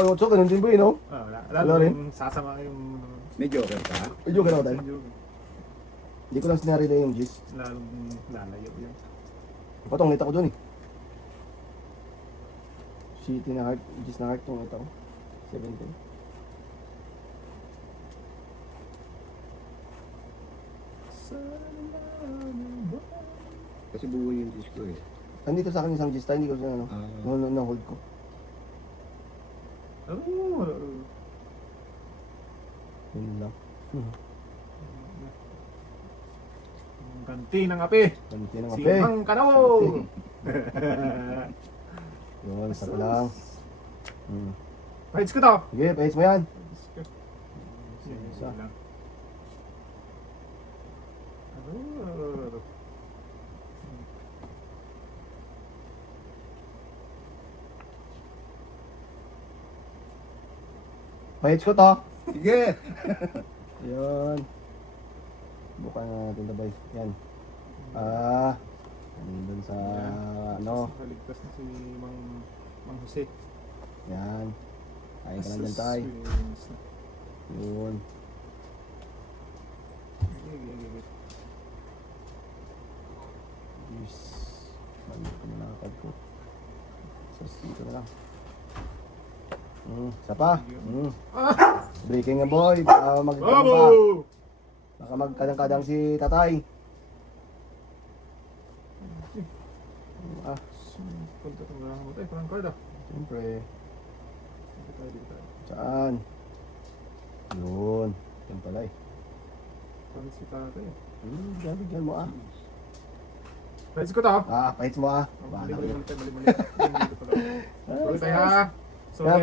Otso, ganun din ba yun, no? Wala Wala rin? yung sasama yung... Medyo okay ka. Medyo ganun tayo. Medyo Hindi ko lang sinari na yung gis. lalong lalayo yun. Patong, nita ko dun eh. City na heart, gis na heart tong ito ko. 17. Kasi buo yung disco eh. Andito sa akin isang gis tayo, hindi ko siya ano. Na-hold ko. Yun lang. Ang ganti ng api. Ganti ng Si kape. Mang Kano. Yun, isa pa lang. Pahids ko to. Sige, pahits mo yan. Isa lang. Ano? Pahits ko to. Sige! Yun. Bukan na natin tabay. Yan. Nandun sa ano. Nakaligtas na si Mang Jose. Yan. Kain ka lang dyan tayo. Yun. Yes. Balik ko na nakapad ko. Dito na lang. Isa pa. Breaking nga boy. Baka magkadang pa. Baka magkadang-kadang si tatay. Punta itong lang mo tayo. Parang card ah. Siyempre. Dito tayo. Saan? Yun. Yan pala eh. Pahit si tatay. Bigyan mo ah. Pahids ko to. Pahits mo ah. Bahala ko Mali yan. tayo. Sorry tayo ha. Kaya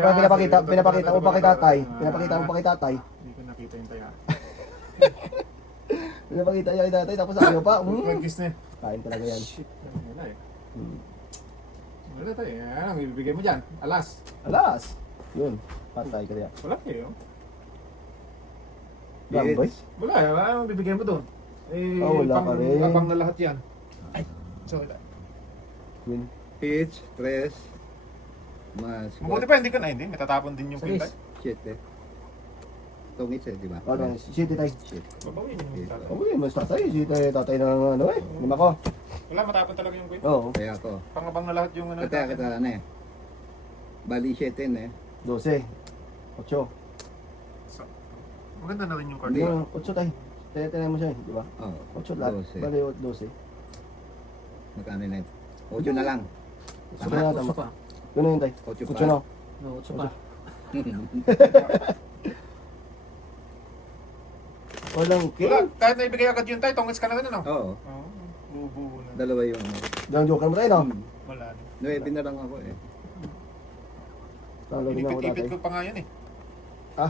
pinapakita mo pa kay tatay. Pinapakita mo pa kay tatay. Hindi ko nakita yung tayo. Pinapakita niya kay tatay tapos ayaw pa. Practice na. Kain talaga yan. Shit. Wala eh. Wala tayo. Anong ibibigay mo dyan? Alas. Alas! Yun. Patay ka rin. Wala kayo. Gamboy? Wala eh. Anong bibigyan mo doon? Eh, Wala ka rin. Abang na lahat yan. Ay. So wala. Yun. Pitch, tres, mas... Mabuti pa hindi ka na. Hindi. Matatapon din yung Salis. pilay. Shit eh. Tungis eh, di ba? Ano, city tayo. Shit. Babawin yung tatay. Okay, mas tatay. Si tatay ng ano eh. Lima ko. Wala, matapon talaga yung pilay. Oo. Kaya ako. Pangabang na lahat yung ano. Kaya kita na eh. Bali 7 eh. 12. 8. So, maganda na rin yung card. Hindi mo, 8 tayo. Tinatinay mo siya eh, di ba? Oo. 8 lahat. 12. Bali, 12. Magkano na yun? 8 na lang. So, kaya tama. Yun na yun tayo. 8 8 pa. no? No, 8 pa. Walang Wala, king. kahit na ibigay agad yung tayo, tongits ka na rin ano? Oo. Oo. Bubuo na. Dalawa yung... Diyan joker mo tayo no? Wala na. 9 na lang ako eh. Tawagin na ako Inipit-ipit tatay. ko pa nga yan eh. Ha?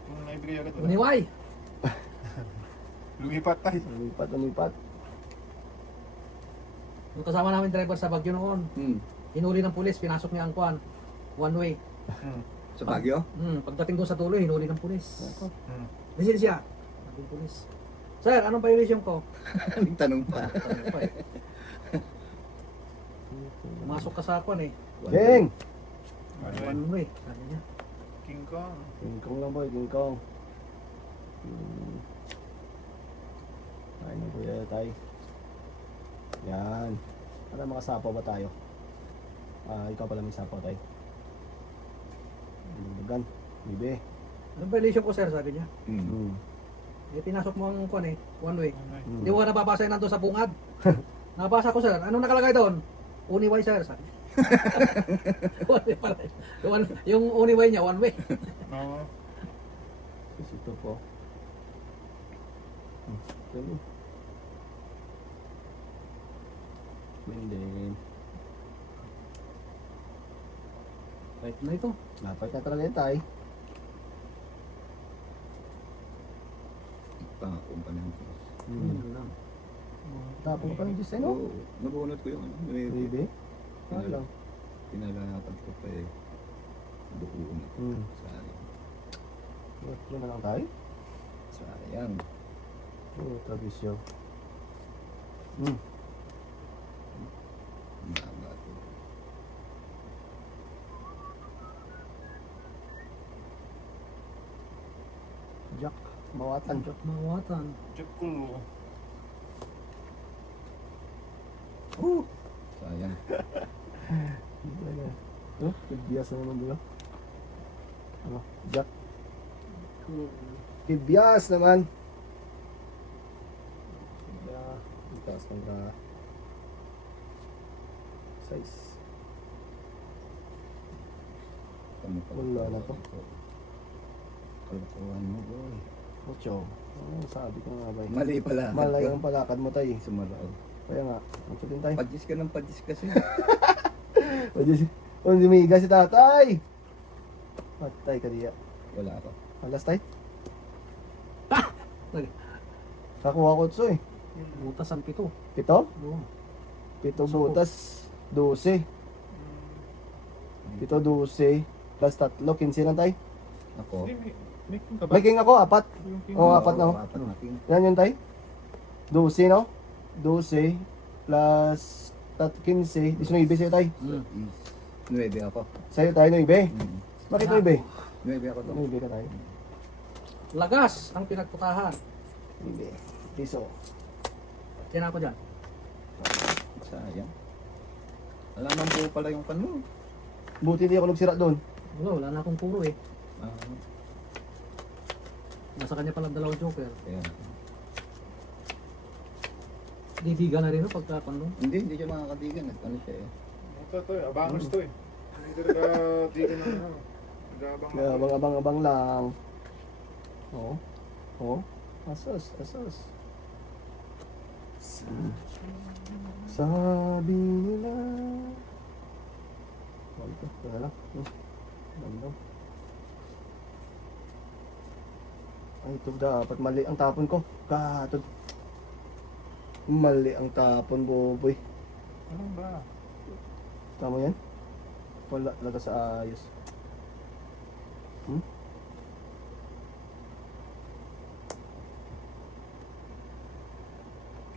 Kung naibigay agad wala. Uniway! Lumipat tayo. Lumipat. Yung kasama namin driver sa Baguio noon, hinuli ng pulis, pinasok niya ang kwan. One way. Sa Baguio? Pagdating doon sa tuloy, hinuli ng pulis. Hmm. Lisensya. Sabi ng pulis. Sir, anong violation ko? Nagtanong pa. Pumasok ka sa kwan eh. King! Ano yun? One way. Sabi niya. King Kong. King Kong lang boy, King Kong. Kain na kuya tayo. Yan. Para makasapaw ba tayo? Ikaw pala may sapaw tayo. Dugan. Bibi. Anong violation ko sir? Sabi niya. Eh, pinasok mo ang kwan eh. One way. Hindi mo ka nababasa yun nandun sa bungad. Nabasa ko sir. Anong nakalagay doon? Uniway sir. Sabi niya. One way pala. Yung uniway niya, one way. Oo. Ito po. Ito. And then, Right na ito. dapat na talaga yun tayo. Pangakong pa ng lang. Tapos pa ng design, no? Oo. Nabunot ko yung ano. Bibi. Ano lang. Pinalalakad ko pa eh. Bukuun. Sayang. Yun na lang tayo. Sayang. Trabisyo. Mahaba to. Jack. Mawatan. Jack mawatan. Check ko. Sayang. Huh? Kibias na naman dito. Ano? Jack. Kibias naman. Itaas ng ka size. Wala na to. Kalokohan mo, boy. Ocho. Oh, sabi ko nga ba. Mali pala. Malay ang palakad mo tayo. Sumaraw. Kaya nga, ocho din tayo. Padis ka ng padis kasi. O, dumiga si tatay. Patay ka diya. Wala ako. Alas tayo. Lagi. Kakuha ko ito eh. Butas ang pito. Pito? Oo. Pito butas. 12. Pito 12. Plus tatlo. 15 lang tayo. Ako. May king ka ba? May king ako, 4. Yung king Oo, mo. apat na ako. Apat na king. Yan yun tayo. 12 no? 12 plus 15. 19 sa'yo tayo. Mm. 9 ako. Sa'yo tayo 9. Mm. Bakit 9? 9 ako to. 9 ka tayo. Lagas ang pinagputahan. 9. Piso. Yan ako dyan. Sayang. Wala nang buo pala yung kanu. Buti di ako nagsira doon. Wala na akong puro eh. Ah, Nasa kanya palang dalawang joker. kaya. Didiga na rin no pagka kung Hindi siya makakadigan. Ano siya eh. Ito eh, abangers to eh. Hindi talaga di ka na ano. Nag-aabang Kaya abang-abang lang. Oo. Oo. Asas, asas. Sabi nila. Ito, ito na lang. Ganda. Ay, ito dapat mali ang tapon ko. Katod. Mali ang tapon, boboy. Ano ba? Tama yan? Wala, laga sa ayos. Hmm?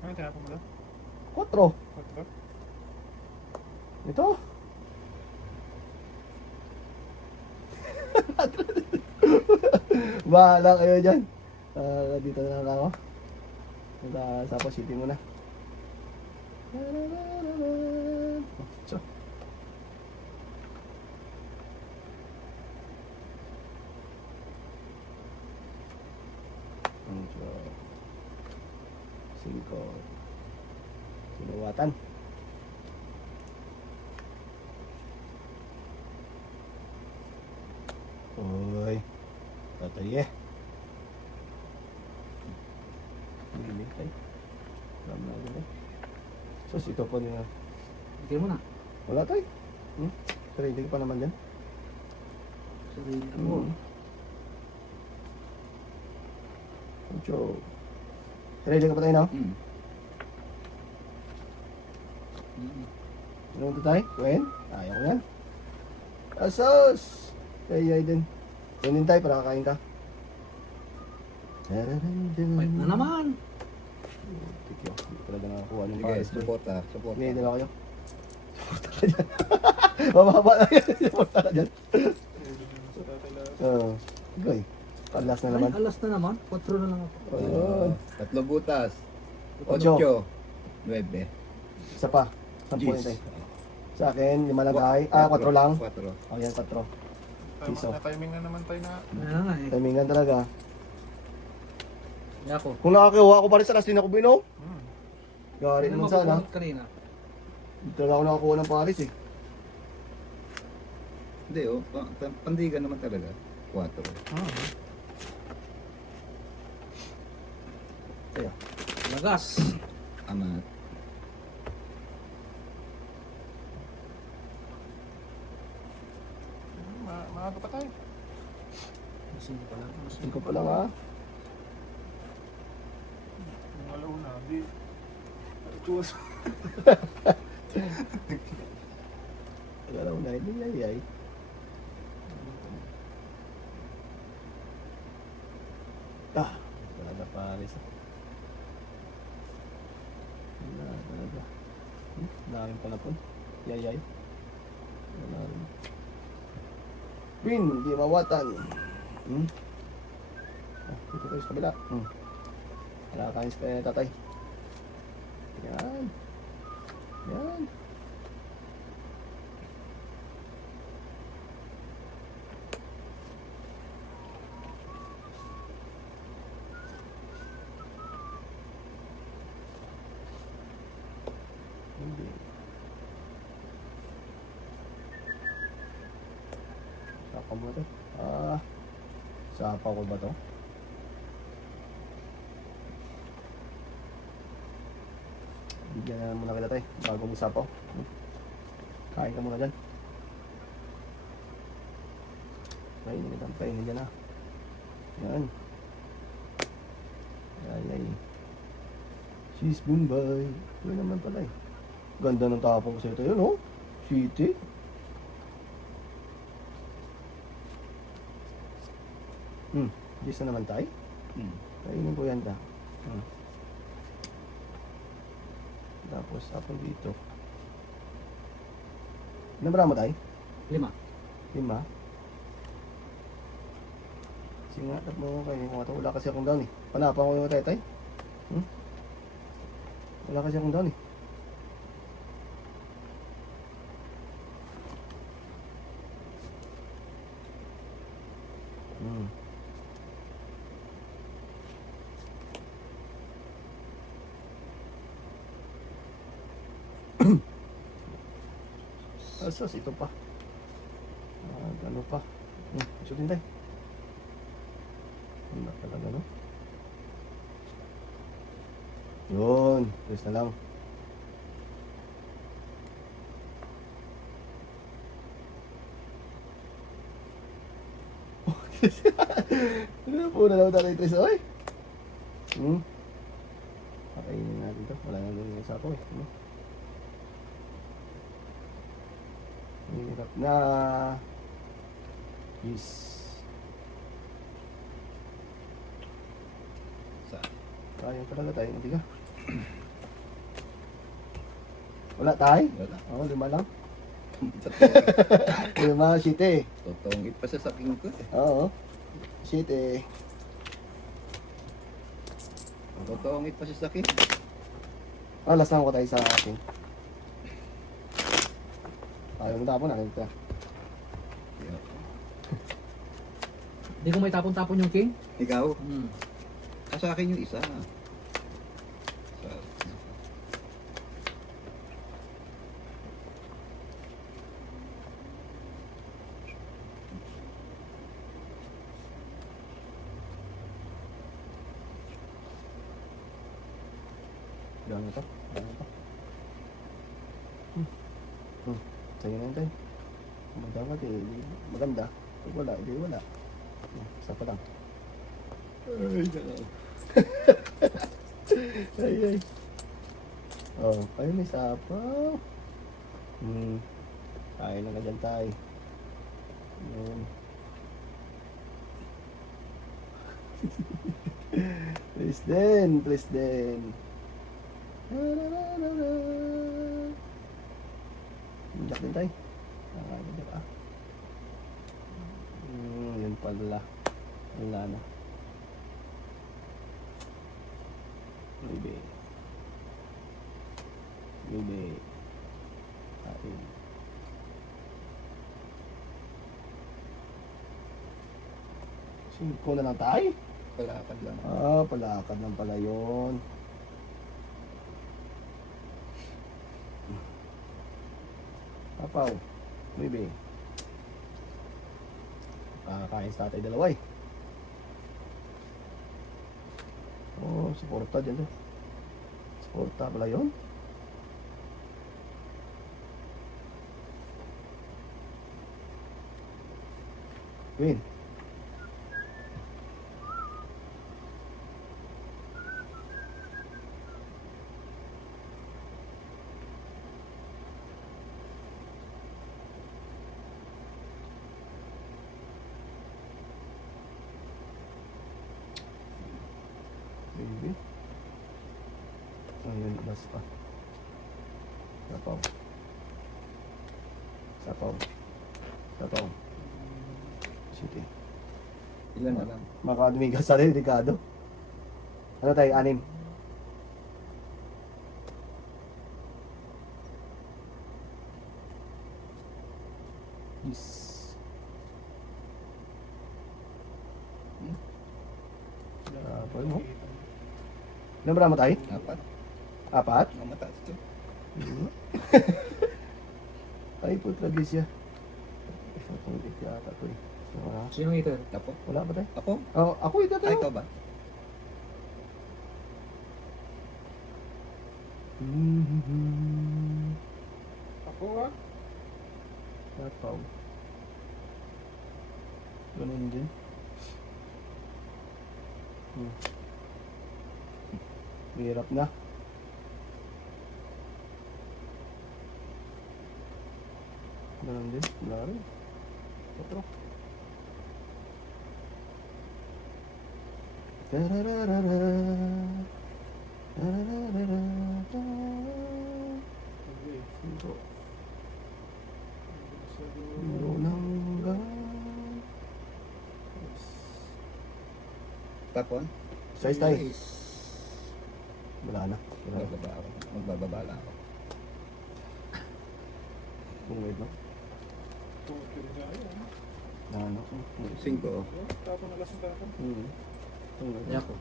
Ano tinapon mo daw? 4. Patro? Ito. Bahala kayo dyan. Dito na lang ako. Sa City muna. So. Singko. Sinuwatan. Uy. Tatay eh. Hindi tayo. Alam na agad eh. Sus, ito po nila. Bigyan mo na. Wala tayo. Sarili pa naman yan. Sarili mo. Ocho. Sarili ka pa tayo na? Mm. Ano ito tayo? Gwen? Ayaw ko yan. Asos! Kaya din. Yan din tayo para kakain ka. Fight na naman. Tikyo. Hindi talaga nakakuha ng Sige, pares. support ah. Support. Hindi, dalawa kayo. Suporta ka dyan. Mababa na yan. Suporta ka dyan. Sa tatay lahat. Okay. Palas na Ay, naman. alas na naman. 4 na lang ako. Ayun. Tatlo butas. Ocho. 9. Isa pa. 10 yun tayo. Sa akin, 5 lang tayo. 4 lang. 4. O yan, 4. Piso. Na-timing na naman tayo na. Ayan nga eh. Timingan talaga. Kaya ako. Kung nakakuha ako pa rin sa last, din ako binom. Hmm. Gari Ano naman sana. mapapulot kanina? Hindi talaga ako nakakuha ng Paris eh. Hindi oh. Pandigan naman talaga. 4. Kaya. Lagas. Amat. Maaga pa tayo. Sino pala? Hindi ko pa lang ha. Yung alauna, di. Tuwas. Alam na, hindi yayay. Wala na Paris. Wala talaga. Dami pala po. Yayay. Wala rin. Win, di mawatan. Dito tayo sa kabila. Nakakain sa tatay. Yan. Yan. Hindi. Sapa mo to. Sapa ko ba to? Bigyan na muna kita tayo bago mo sapaw. Kain ka muna dyan. Kainin kita, kainin dyan na. Yan. Ay. Sis Bombay. Yun naman pala eh. Ganda ng tapong ko sa ito yun, oh. City. Gis na naman tayo. Kainin ko yan ta. Tapos, apon dito. Nabra mo tayo? 5. 5. Singatap mo kayo mga to. Wala kasi akong down eh. Panapan ko yung tatay. Wala kasi akong down eh. Asas, ito pa. Ano pa? Ito din tayo. Ano talaga, no? Yun. Press na lang. Ano po na lang tayo ito, oy? Pakainin natin ito. Wala na doon yung sapo eh. Hirap na. Yes. Kaya talaga tayo, hindi ka? Wala tayo? Wala. Oo, 5 lang. 5, shit eh. Totongit pa sa saking ko eh. Oo. Shit eh. Totongit pa sa sakin. Last na ko tayo sa akin. Ayaw mo tapon, akin ito. Hindi ko may tapon-tapon yung king. Ikaw? Sa akin yung isa. Gano'n ito? Gano'n ito? Sa'yo na yun tayo. Magdapat eh, maganda. Pag wala, hindi wala. Isa pa lang. Ay, gano'n. Ay. Oh, kayo may sapaw. Kain na ka dyan tayo. Yun. Please din, please din. Jack din tayo. Jack ah. Yun pala. Wala na. Maybe. Kain. Singko na lang tayo. Palakad lang. Palakad lang pala yun. Apaw. Maybe. Kakain sa tatay dalawa eh. Suporta dyan to. Suporta pala yun. Queen. Baby. Ayun, bas pa. Sapaw. Sapaw. Sapaw. City. Ilan na lang? Makadumigas sa rin, Ricardo. Ano tayo, 6? Yes. Pwede mo. Ilan ba mo tayo? 4. 4? Ang mataas to. Ay, putra siya. Pangit yata to eh. Wala. Sinong ito? Ako? Wala ba tayo? Ako? Oh, ako ito Ay, tayo. ikaw ba? Ako ah. Tapaw. Ganun din. Hirap na. Ganun din. Wala rin. Otro. Tarararara. Tarararara. Zero. Zero lang ga. Tapon? Size tayo. Wala na. Wala na. Magbababa ako. Magbababa lang ako. Kung wait no? Ano? 5. Tapos nalasang tapon. Hindi ako.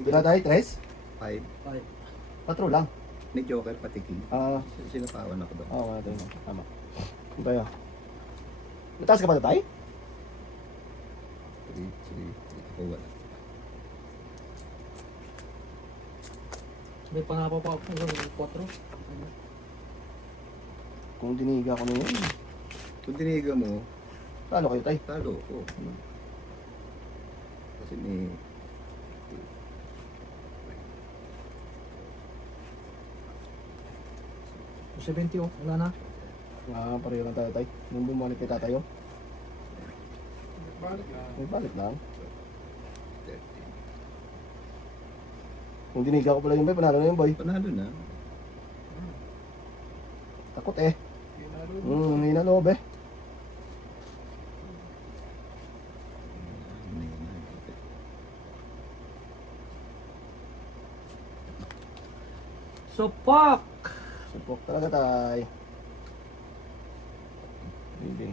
Pila tayo? 3? 5. 4 lang. May joker pati king. Sinapawan ako doon. Wala tayo. Tama. Kung tayo. Nataas ka ba na tayo? 3. Ako wala. May pangapaw pa ako. 4. Kung diniga ko na yun, Kung diniga mo, talo kayo tayo. talo ko. Kasi may... 70 oh. Wala na. Pareho lang tayo tayo. Nung bumalik kay tatayo, Balik na. may balik lang. 13. Kung diniga ko pala yung boy, panalo na yung boy. Panalo na. Takot eh. Pinalo. Hindi na loob eh. Supak! Supok talaga tayo. Hindi.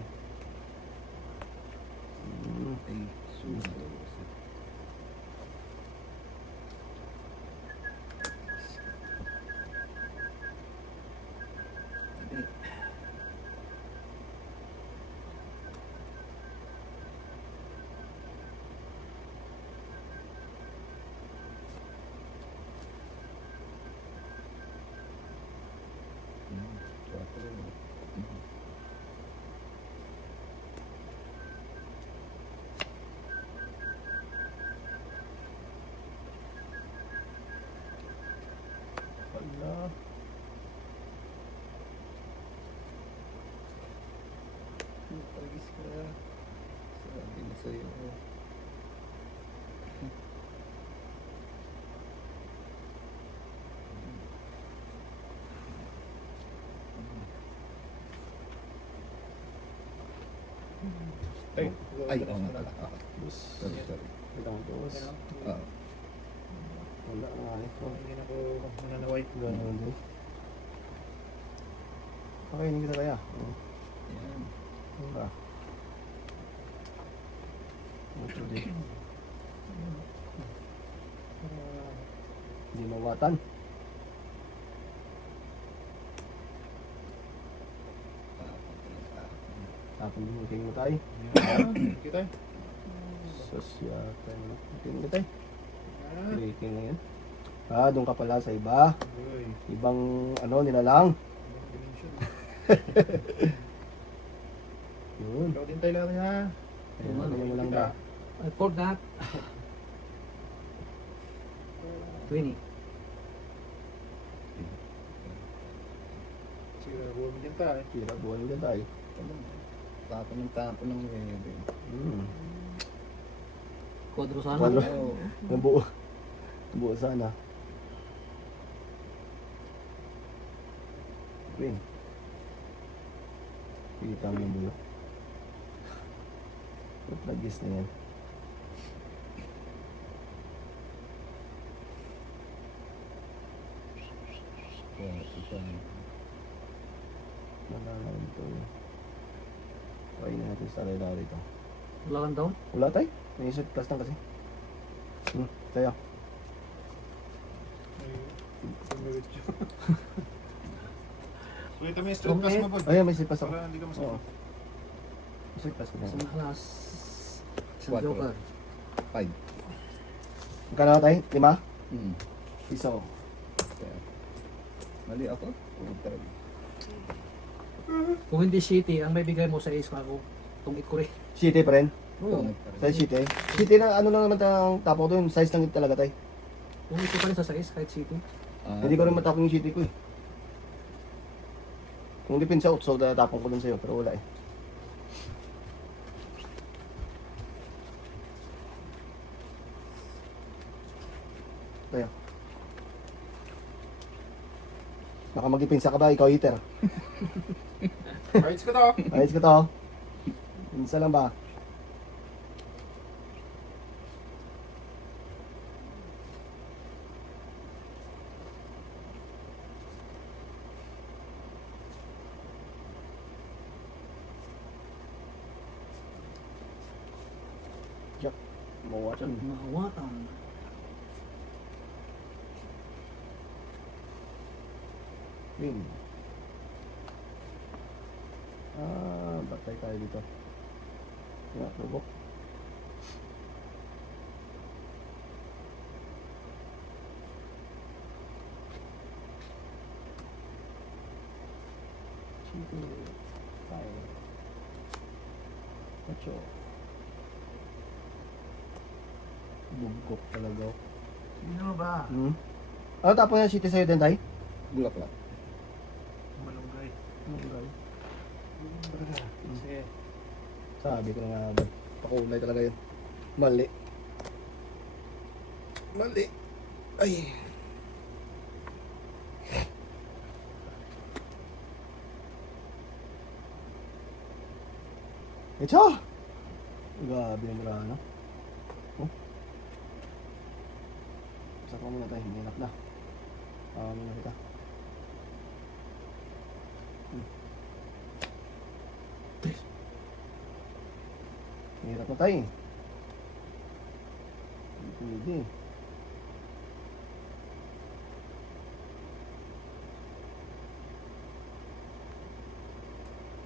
Ay, susunod. Wala. Pagis ka. Sabi na sa'yo. Ay, Ay, oo nga pala. Oo. Dos. Sorry. Ilang dos. Oo. Wala nga eh. Hindi na ako mananaway. Ganun din. Okay, hindi kita kaya. Yan. Wala. Ito din. Hindi mawatan. Tapon yung king mo tayo. Kita. Sosyatan mo. King mo tayo. Ah. Breaking na yan. Doon ka pala sa iba. Uy. Ibang ano nila lang. Dimension. Yun. Ikaw din tayo lang ha. Ayun, ganyan mo lang ba? I forgot. 20. Sige, buwan mo dyan tayo. Tira, buwan mo dyan tayo. Tapon ng webe. Quadro sana. Quadro. Oo. Nabuo. Nabuo sana. Queen. Kita mo yung buo. Tigis na yan. Nalala ito. Try na natin sa alay dito. Wala kang down? Wala tayo. May isip class lang kasi. Tayo. Wait, may straight pass mo po. Ayun, may isip class ako. Para hindi ka Oo. masama. Isip class ko na. Isang class. Isang Quattro. joker. 5. Magkano na tayo? 5? Hmm. Iso. Kaya. Mali ako. Kung hindi shitty, ang may bigay mo sa ace ka ako, itong ikuri. City pa rin. Oo. Size city. City na ano lang naman ang tapong doon. Size lang talaga tayo. Kung ito pa rin sa size, kahit shitty. Hindi ko rin matapong yung city ko eh. Kung dipin sa utso, tapong ko dun sa'yo. Pero wala eh. Tayo. Baka magipinsa ka ba? Ikaw hitter. Rights ko to. Ayos ko to. Pinsa lang ba? Jack. Mawatan. Mahawatan. Win. Batay tayo dito. Yeah, lubok. Chico. Tayo. Macho. Bugkok talaga. Sino ba? Ano tapos yung city sa'yo din tayo? Bulaklak. Malunggay. Sige. Sabi ko na nga ba, pakulay talaga yun. Mali. Mali. Ay. Ito! Grabe yung marano. Oh. Isa ko muna tayo, hinilap na. Muna kita. Hirap na tayo. Hindi.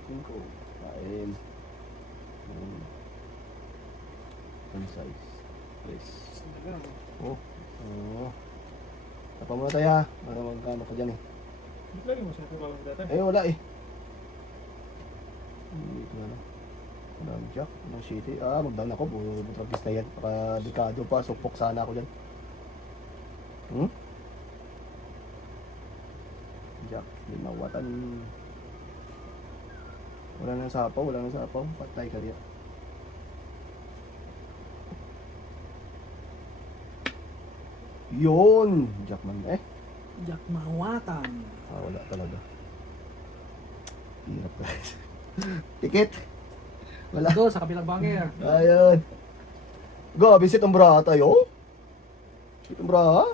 Cinco. Kain. Size. Please. Oh. Oh. Tapa muna tayo ha. Para magkano ka dyan eh. Lagi mo sa ito lang dati. Eh wala eh. Hindi ko na. Walang jack, walang city. Magdown ako. Butragis na yan. Baka dekado pa. Supok sana ako dyan. Jack, limawatan. Wala nang sapaw, wala nang sapaw. Patay ka diya. Yun! Jackman eh. Jack mahawatan. Wala talaga. Hirap guys. Tikit! Wala. Doon sa kabilang bangir. Ayun. Gabi si Tumbra tayo. Si Tumbra.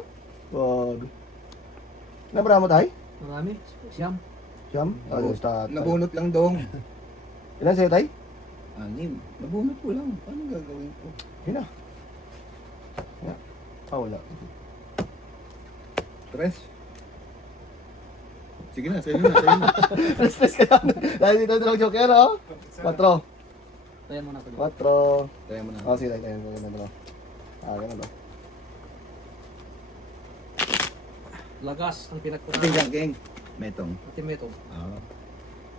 Gabi. Nabra mo tayo? Marami. Siyam. Siyam? Ayos ta. Nabunot lang dong. Ilan sa'yo tayo? 6. Nabunot ko lang. Paano gagawin ko? Yun na. Wala. 3. Sige na, sa'yo na, sa'yo na. Stress ka lang. Dahil dito dalawang joke yan, oh. 4. Tayan mo na ako. 4. Tayo mo na. Sige, tayo mo na. Ganun ba? Lagas ang Tingnan, pinagpunta. geng. Metong. Ultimatum.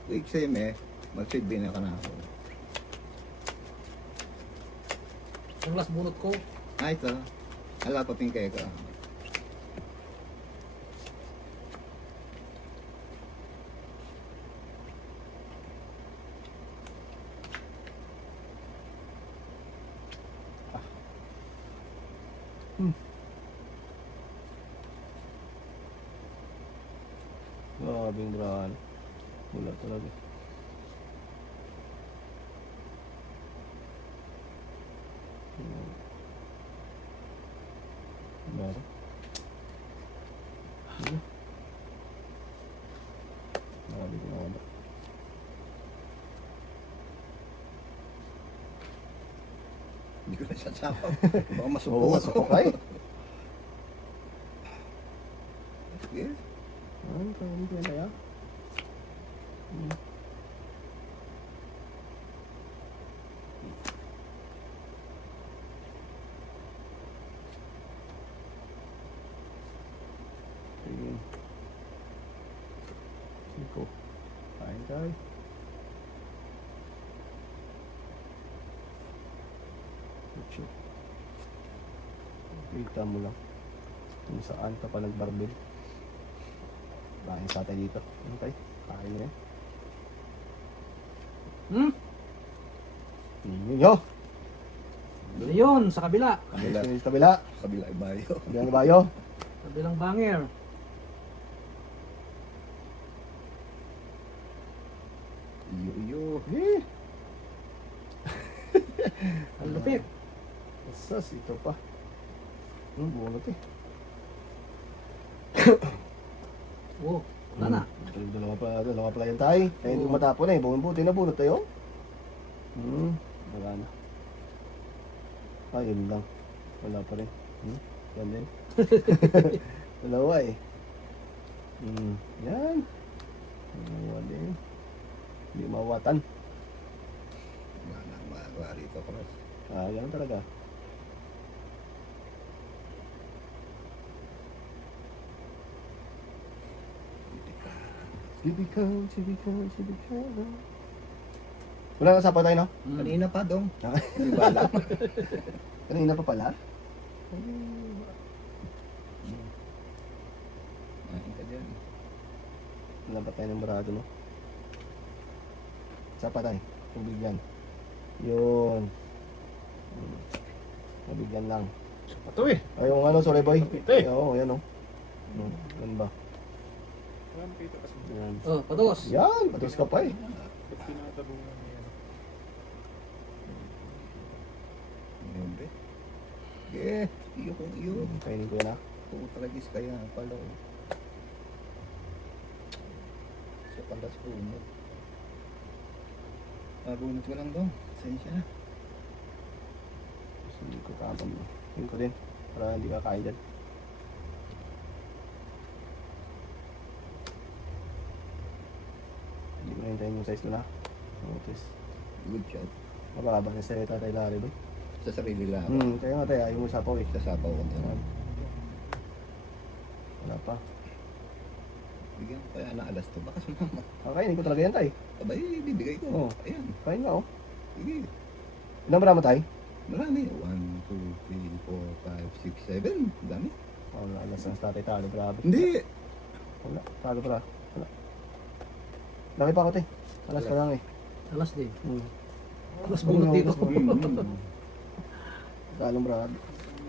Week same eh. Mag-feed ka na ako. Ang last bunot ko, Ito. Ala ko tingkay ka. Grabe yung drahan. Wala talaga. Meron. Marami ko na ano. Hindi ko na siya sapaw. Baka Oo, masubukan sa pakay. Sige. Ano ka, ano ka na yan? Sige. Siko. Kain tayo. Ocho. Kita mo lang kung saan ka pa nagbarbel. Kain sa tayo dito. Okay, kain na yan. Hmm? Yun yun. Ayun, sa kabila. Kabila. Sa kabila. Kabila ibayo. Kabilang bayo. Kabilang banger. Iyo. Eh. Ang lupit. Asas, ito pa. Bunot eh. Oh, wala na. Dalawa pala yan tayo. Kaya hindi matapon eh. Buti na bunot tayo. Wala na. Yun lang. Wala pa rin. Yan din. Dalawa eh. Yan. Dalawa din. Hindi mawatan. Wala na magawa rito, Cross. Yan talaga. Sibika. Wala na sapa tayo, no? Kanina pa, dong. Okay. Di ba alam? Kanina pa pala? Kain ka dyan. Wala pa tayo ng barado, no? Sapa tayo. Tubig yan. Yun. Nabigyan lang. Ito eh. Ay, yung ano, sorry boy. Ito eh. Oo, yan, oh. Yan ba? Yan. Oh, patos. Yan, patos ka pa eh. Ngayon, be. Sige. Iyo kung iyo. Kainin ko yan, ah. Putalagis kaya pala. Sa pandas bunot. Bunot ko lang dong. Sensya na. Kasi hindi ko kapam. Yun ko din. Para hindi ka kain dyan. Hindi ko na hintayin yung size ko na. Notice. Good shot. Mababa na sa Tatay Larry doon. Sa sarili lang. Kaya nga tayo, ayaw mo sapaw eh. Sa sapaw ko din. Yan. Wala pa. Bigyan ko kaya na alas to. Baka sumama. Kakainin ko talaga yan tayo. Abay, bibigay ko. Oo. Ayan. Kain nga oh. Sige. Ilang marama tayo? Marami. 1, 2, 3, 4, 5, 6, 7. Dami. Wala, alas ng tatay talo. Grabe. Hindi. Wala, talo pala. Wala. Laki pa ako tayo. Alas pa lang eh. Alas din. Alas Oo, bunot dito. Talong brad.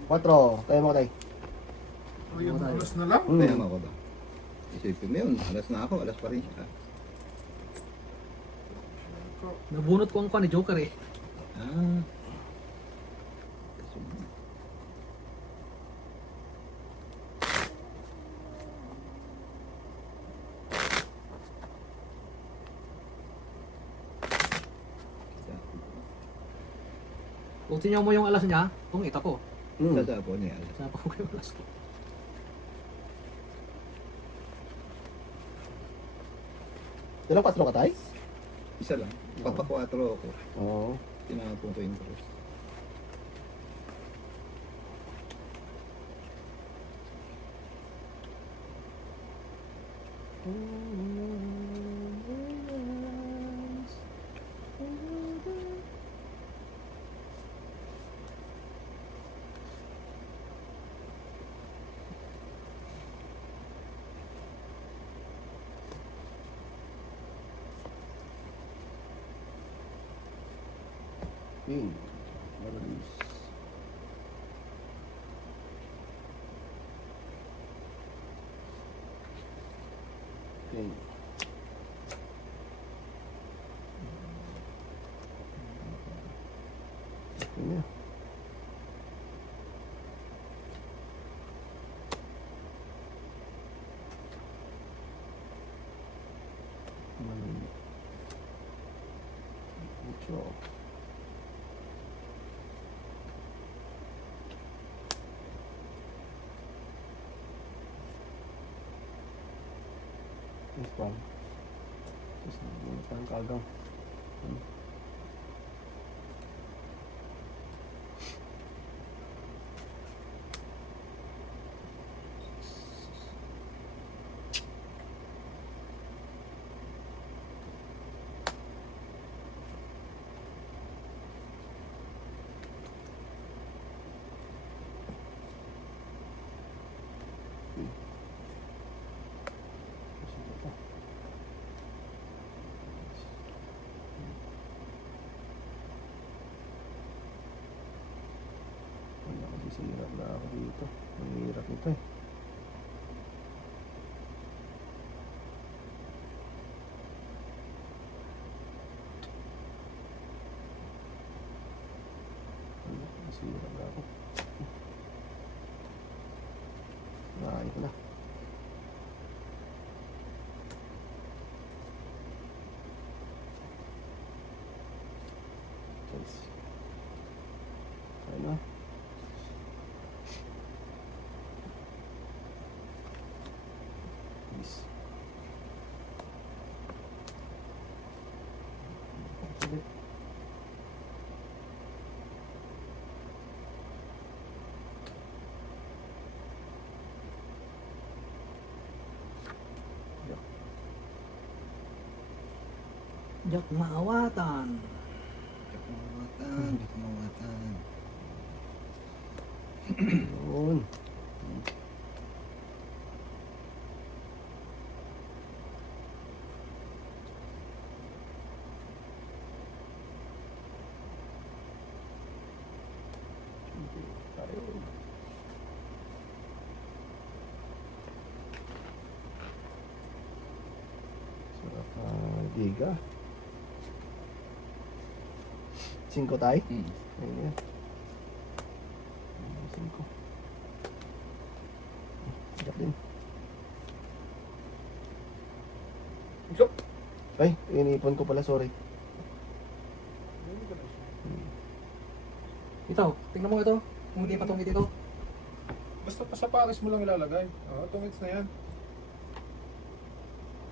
4. Tayo mo tayo. O yung oras na lang. Kaya ako ba? Isipin mo yun. Alas na ako. Alas pa rin siya. Nabunot ko ang ni Joker eh. Ah. Kung tinyaw mo yung alas niya, kung ita ko. Sa sapo niya. Sapa ko yung alas ko. Ilang 4 ka tayo? Isa lang. Papa 4 ako. Oo. Tinapon ko yung cross. King. Release. King. King. So, this one. Tapos parang kagang. Sisira na ako dito. Ang hirap nito eh. Sisira na ako. Nakain ko na. Guys. Ayun na. Yes. Ulit. Jak maawatan. Kamawatan, di kamawatan. Yun. Tayo. Sarap giga. 5 tayo? Ayun yan. 5. Jack din. Isok. Ay, inipon ko pala, sorry. Ito, tingnan mo ito. Kung hindi pa tungit ito. Basta pa sa pares mo lang ilalagay. Oo, tungits na yan.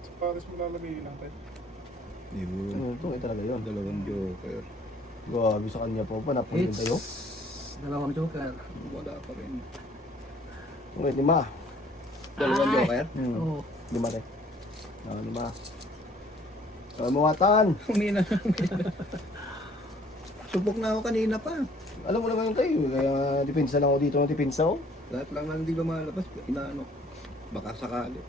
Sa pares mo lalagay lang tayo. Yun. Ano ito? Ay talaga yun. Dalawang joker. Grabe sa kanya po pa, napunin tayo. Dalawang joker. Wala pa rin. Wait, 5. Dalawang Ay! joker? Oo. 5 tayo. 5. Mawatan! Humina na. Subok na ako kanina pa. Alam mo naman tayo, kaya depensa lang ako dito ng depensa oh. Lahat lang na hindi ba malabas? Inaano? Baka sakali.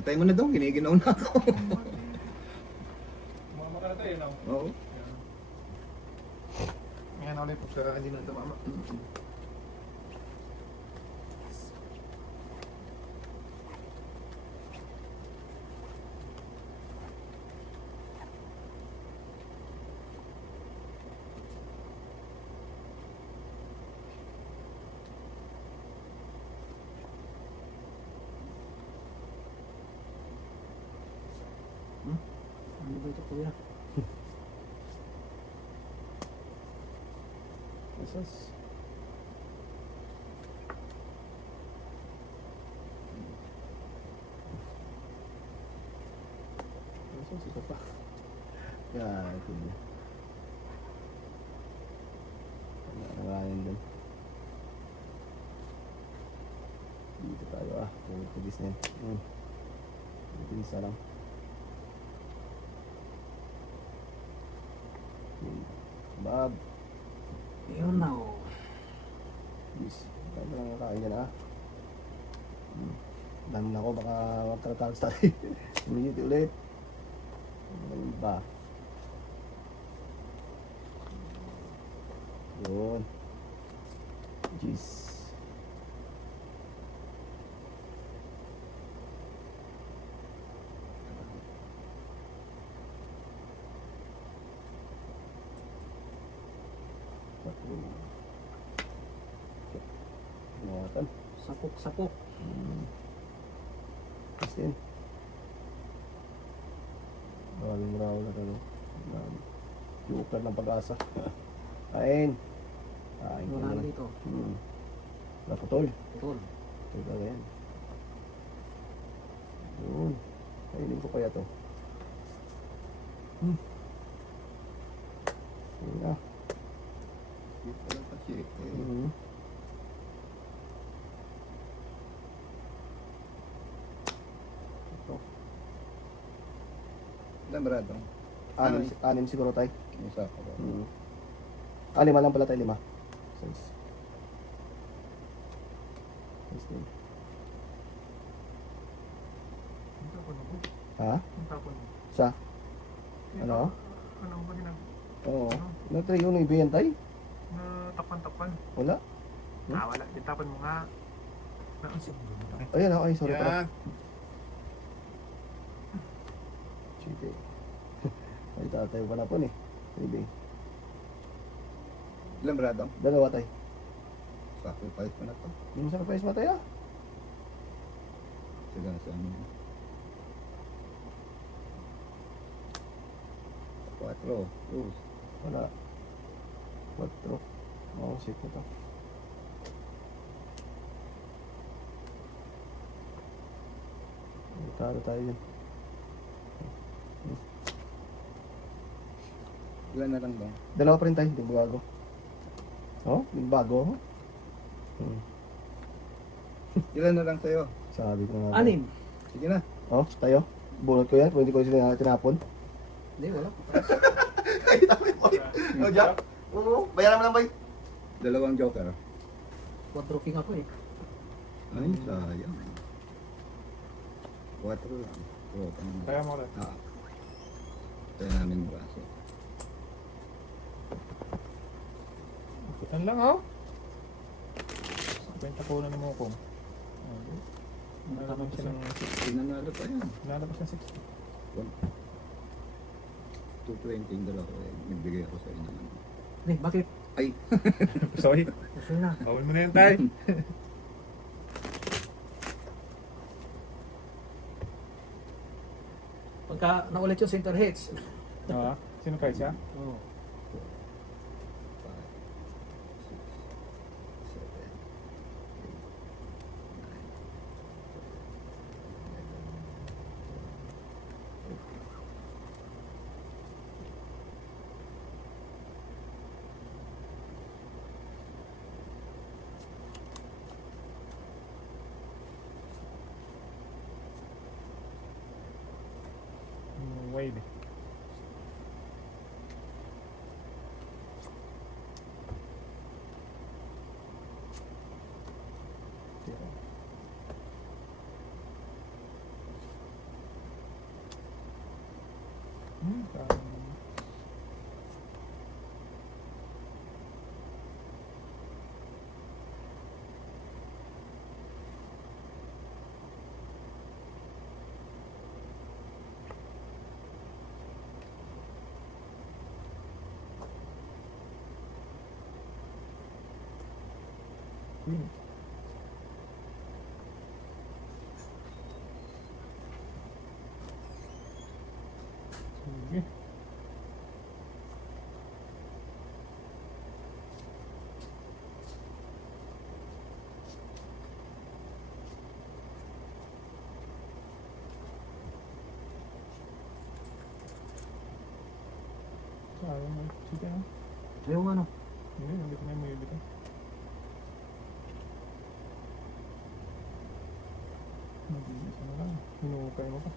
Patay mo na daw, giniginaw na ako. Mama ka na tayo, no? Oo. Ngayon ulit, pagkara hindi na ito, mama. Ano ba ito kuya? Asas. Asas, ito pa. Yan, ito niya. Nanganganin din. Dito tayo pagpagis na yun. Dito isa lang. Bob. Yun na oh. Yes. Tayo lang nakain yan Dami na ako, baka magkatags tayo. Immediate ulit. Ano ba? Yun. Jeez. Ingatan. Sapok-sapok. Tapos din. Maraming bravo na to. Joker ng pag-asa. Kain. Kain ka Wala na na. dito. Naputol. Tol. Ito ka yan. Yun. Kainin ko kaya to. Yun na. Hindi pala kasi. Ito. Ilan brado? Anim siguro tayo. Isa pa ba? Lima lang pala tayo, 5. Size. Size din. Ang tapon ako. Ha? Ang tapon mo. Sa? Ano? Ano ba ginag... Oo. Nag-try yun yung ibigyan tayo? Na takpan-takpan. Wala. Wala. Yung tapon mo nga. Naasip mo. Ayun ako. Ay, sorry pala. Yan. Sige. Ay, tatayo pa na po eh. Maybe. Ilan brado? 2 tayo. Sacrifice mo na to. Hindi mo sacrifice matay ah. Sila sa ano. 4. Dos. Wala. 4. Oo, sick na to. Talo tayo yun. Ilan na lang dong? 2 pa rin tayo, hindi bago. Oh, hindi bago ako. Ilan na lang sa'yo? Sabi ko nga. 6. Sige na. Oh, tayo. Bunot ko yan, kung hindi ko sila tinapon. Hindi, wala. Ay, tapos boy. No, Jack. Oo, bayaran mo lang, boy. 2 joker. Quadro-king ako eh. Ay, sayang. 4 lang. Kaya mo rin. Kaya namin braso. Yan lang oh. Kwenta ko na ni Mokong. Nalabas siya ng Pinanalo pa yan. Nalabas ng 60. 220 yung dalawa ko eh. Nagbigay ako sa inyo. Hindi, bakit? Ay! Sorry. Gusto na. Bawal mo na yan tayo. Pagka naulit yung center hits. Sino kayo siya? Oo. 5. Wave. Sige. Sayang mo. Sige na. Yung ano? Hindi, nandito na yung may ibig. Nag-iisa na lang. Hinukay mo pa.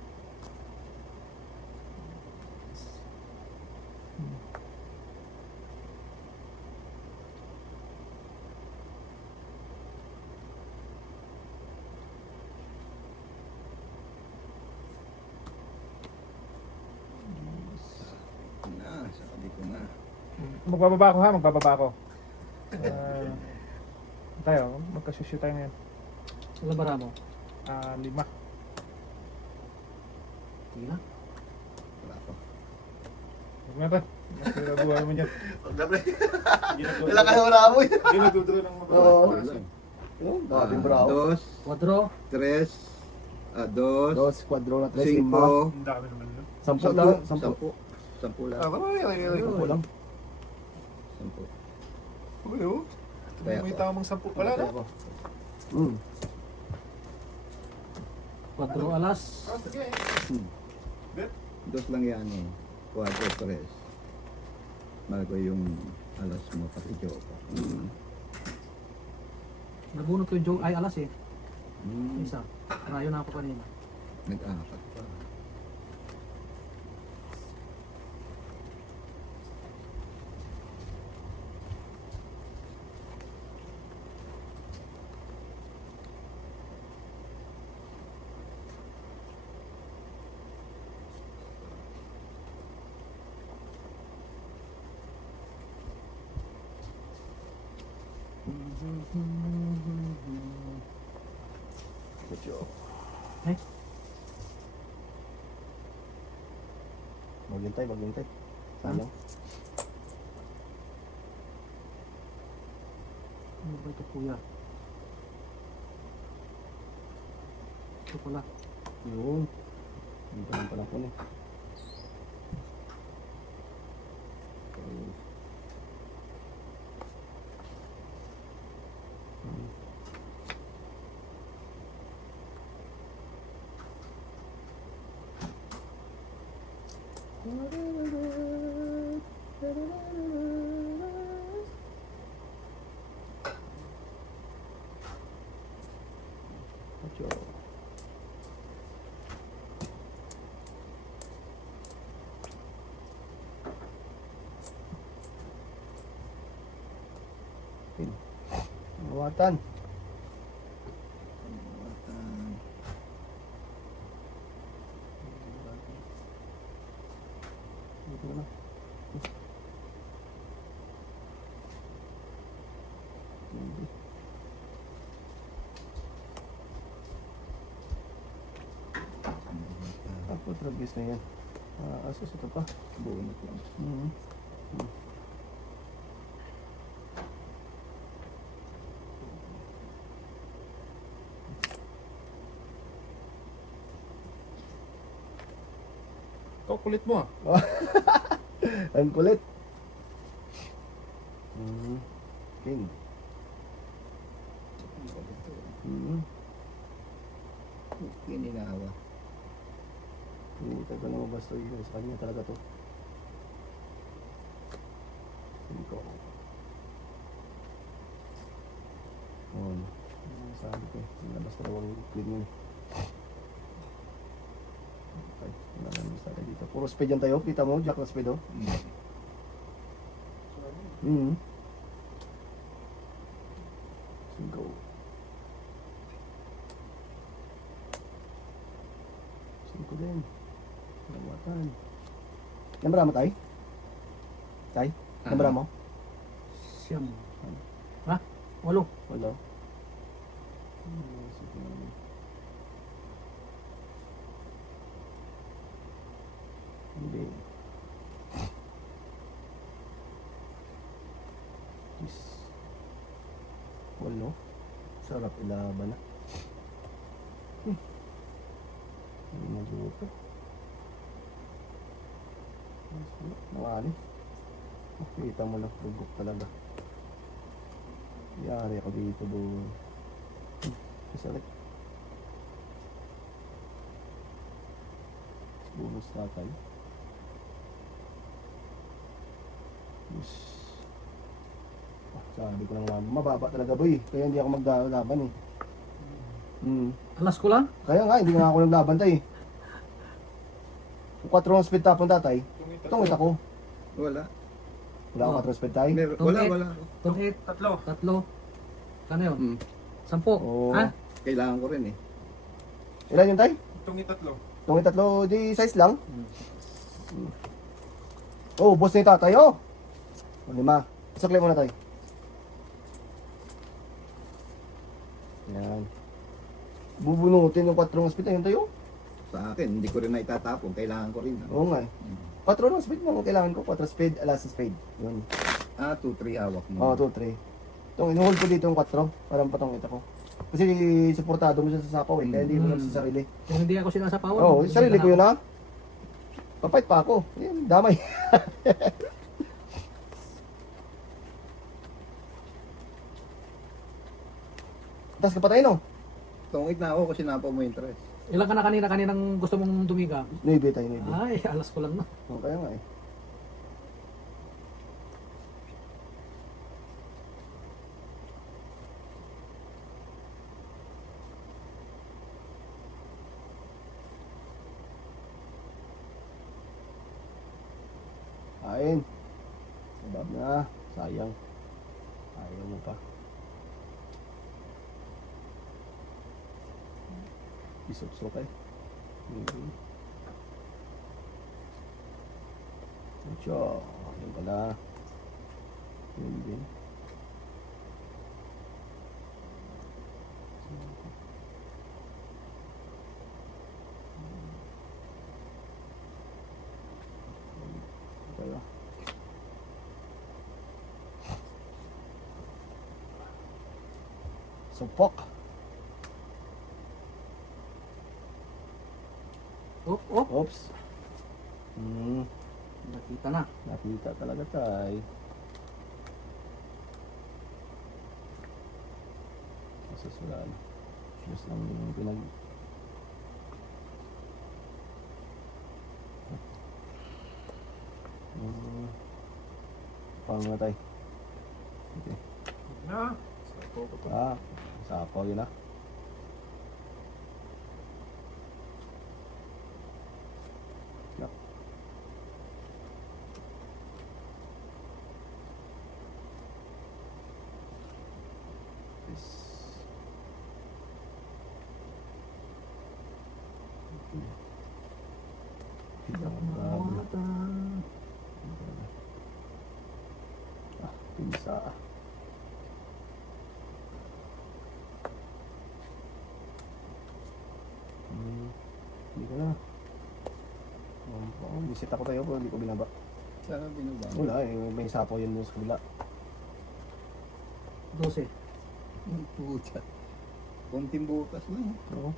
Sabi ko na. Magbababa ako ha, magbababa ako. Tayo, magka-shoot tayo ngayon. Ilan bara mo? 5. Sige na. Wala ko. Huwag na tayo. Nagbuhay mo dyan. Huwag na, pre. Hindi Wala kayo wala mo. Hindi nagduduro ng mga Oo. Wala. Yung daming bravo. 2, Quadro. 3, 2, 2, quadro na 3, 5. 5, Ang dami naman yun. Sampu lang. Sampu. Sampu. Sampu lang. Ah, marami. Sampu lang. Sampu. Uy, Kaya may ako. tamang 10 pala, no? Hmm. 4 alas. Ah, sige. Dos lang yan eh. 4, 3. Bago yung alas mo pati joke. Nabunot ko yung joke ay alas eh. Hmm. Isa. Rayo na ako kanina. Nag-apat pa. Medyo. Eh? Maghintay, maghintay. Sayang. Ano ba ito kuya? Ito pala. Yun. Hindi pa lang pala po eh. Medyo. Pin. Mawatan. Dito na. Hindi. Ako, trabis na yan. Asos ito pa. Bunot lang. Mhm. Ikaw, kulit mo, ah. Ang kulit. King. Kininawa. Hindi tagal na mabas to yun. Sa kanya talaga to. Cinco. Sabi ko eh. Nalabas dalawang clean yun. Okay. Wala naman sa dito. Puro speed yan tayo. Kita mo? Jack na speed oh. Cinco. Cinco din. Lawatan. Nambara mo tay? Tay? Nambara mo? Siyam. Ha? 8. Wala. Hindi. Is. Walo. Sarap ilaban na. Hindi na dito. Mawali. Kita mo lang tugok talaga. Yari ako dito doon. Kasalit. Bonus na tayo. Yes. Sabi ko lang mababa talaga boy. Kaya hindi ako maglaban eh. Alas ko lang? Kaya nga, hindi nga ako naglaban tayo eh. Kung 4 ang speed tapon tatay, tungit ako. Wala. Wala akong 4 speed tayo. Wala, Tungit. wala. Tungit. 3. Ano yun? 10. Oo. Ha? Kailangan ko rin eh. Ilan yung tay? Tungit 3. Tungit 3, di size lang. Oh, boss na yung tatay oh. 5. Isakli muna tayo. Yan. Bubunutin yung 4 ang speed na yun tayo. Sa akin, hindi ko rin na itatapon. Kailangan ko rin. Oo nga eh. 4 ang speed mo, kailangan ko. 4 speed, alas speed. Yun. 2-3 hawak mo. Oo, 2, 3. Itong inuhold ko dito yung 4, parang patong ito ko. Kasi suportado mo siya sa sapaw eh, kaya hindi mo lang sa sarili. Kung hindi ako sinasapawan. Oo, sarili ko yun ha. Papait pa ako. Yan, damay. Tas ka patay no? Tungit na ako kasi napa mo interest. Ilan ka na kaninang gusto mong dumiga? Navy tayo, Navy. Ay, alas ko lang na. Oh, kaya nga eh. Kain. Sabab na. Sayang. Ayaw mo pa. Isok-sok eh. Medyo. Ayun pala. Yun din. Pala. Supok. Oh, oh. Oops. Nakita na. Nakita talaga tayo. Masusulan. Just lang yung pinag... Pangatay. Okay. Na. Sapo ko to. Sapaw yun ah. Yup. This. Okay. Hidang grabe. Pinsa. Hindi ko na. Visit ako tayo pero hindi ko binaba. Sana binaba. Wala eh, may sapaw yun dun sa kabila. 12. Puta. Konting bukas lang. Oo.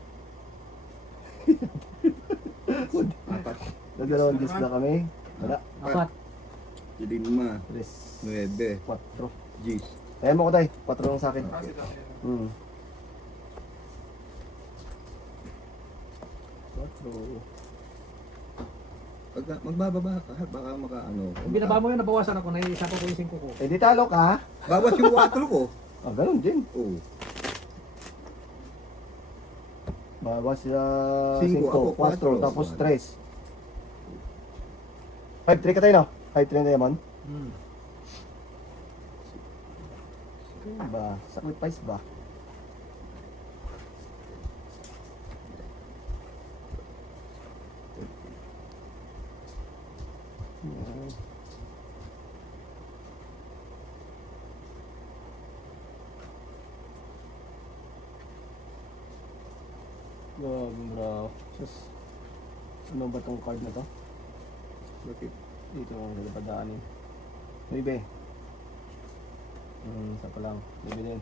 Apat. Nagdalawang disc na kami. Wala. 4. Lima. 3. 9. 4. Gis. Kaya mo ko tayo. 4 lang sa akin. Kasi lang yan. 4. Pag magbababa ka, baka makaano. Kung binaba mo yun, nabawasan ako. Naiisa ko yung 5 ko. Eh di talo ka. Bawas yung 4 ko. Ganun din. Oo. Bawas sa Cinco, 5, ako, 4, quatro. tapos 3. 5-3 ka tayo no? 5-3 na yaman? Ano ba? Sacrifice ba? Grabe bro. Sus. Ano ba tong card na to? Bakit? Dito ang nalapadaanin. Maybe. Isa pa lang. Maybe din.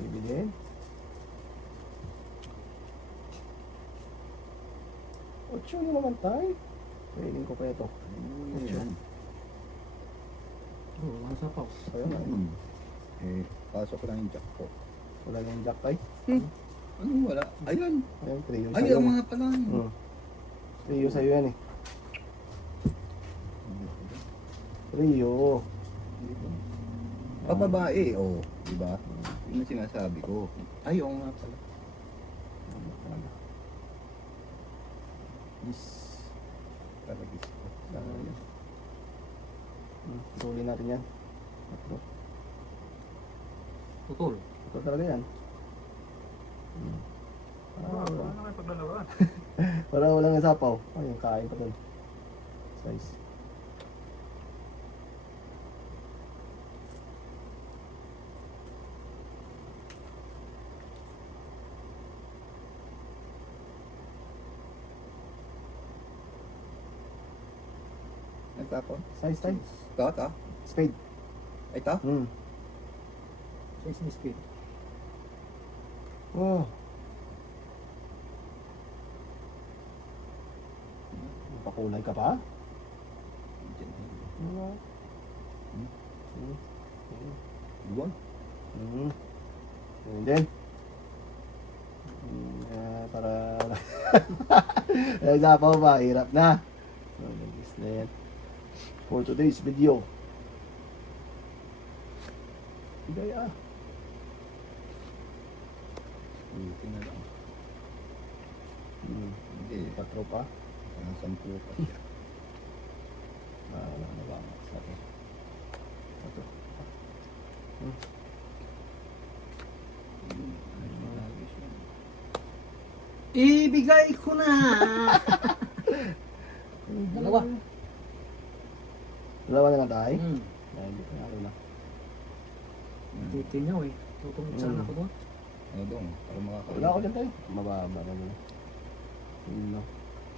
Maybe din. Ocho yun naman tayo. Pwedeng ko pa ito. Ayan. Oo, ang sapaw. Kaya nga. Eh, pasok lang yung jack ko. Wala yung jack tayo. Ano wala? Ayan. Ayun, trio Ay, sa'yo. ang mga pala. Trio sa'yo yan eh. Trio. Pababae, oh. Diba? Yun ang sinasabi ko. Ay, oo nga pala. Yes. Talagis ko. Tuloy natin yan. Tatlo. Tutol. Ito talaga yan. Paano kayo paglalawa? Para walang nasapaw. Ay, yung kain pa dun. Size. Nagtapon? Size tayo. Ito. Spade. Ito? Since ni speed. Oh. Pakulay ka pa? Ano? Buwan? And then, para sa pa ba, hirap na. So, nag-is na yan. For today's video. Bigay ah. Ulitin na lang. Hindi, patro pa. Parang 10 pa siya. Wala na ba? Sabi. Patro. Ibigay ko na! Dalawa. Dalawa na lang tayo? Hmm. Ay, hindi ko na. Titin niya eh. Tutungit sana ako doon. Ano doon? Para makakain. Wala ako dyan tayo. Mababa ka na. Yun lang.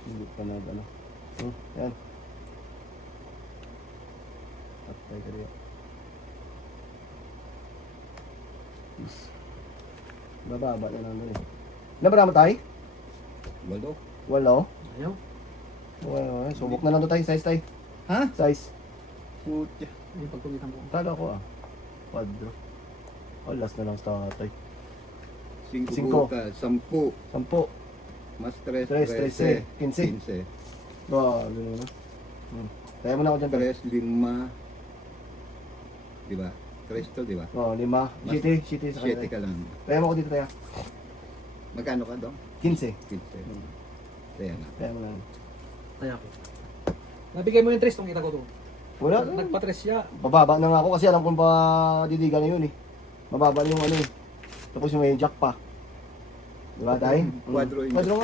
Hindi pa na ano. Yan. Patay ka rin. Yes. Bababa na lang doon eh. Nabarama tayo? 8. Walo? Ayaw. Wala. Subok na lang doon tayo. Size tayo. Ha? Size. Putya. Yung pagtulitan ko. Kala ko ah. Quadro. Oh, last na lang sa tatay. 5 Cinco. butas. 10. 10. Mas 3. 13. 15. 15. Wow, gano'n na. Kaya mo na ako dyan. 3, 5. Diba? 3 to, diba? Oh, 5. City sa 7 kanila. ka lang. Kaya mo ako dito tayo. Magkano ka doon? 15. 15. Kaya na. Kaya mo na. Kaya ko. Nabigay mo yung tres, tong kita ko doon. Wala. Nagpatres siya. Bababa na nga ako kasi alam kong pa didiga na yun eh. Mababa na yung ano eh. Tapos yung may jack pa. Diba tayo? Quadro yun. Quadro nga.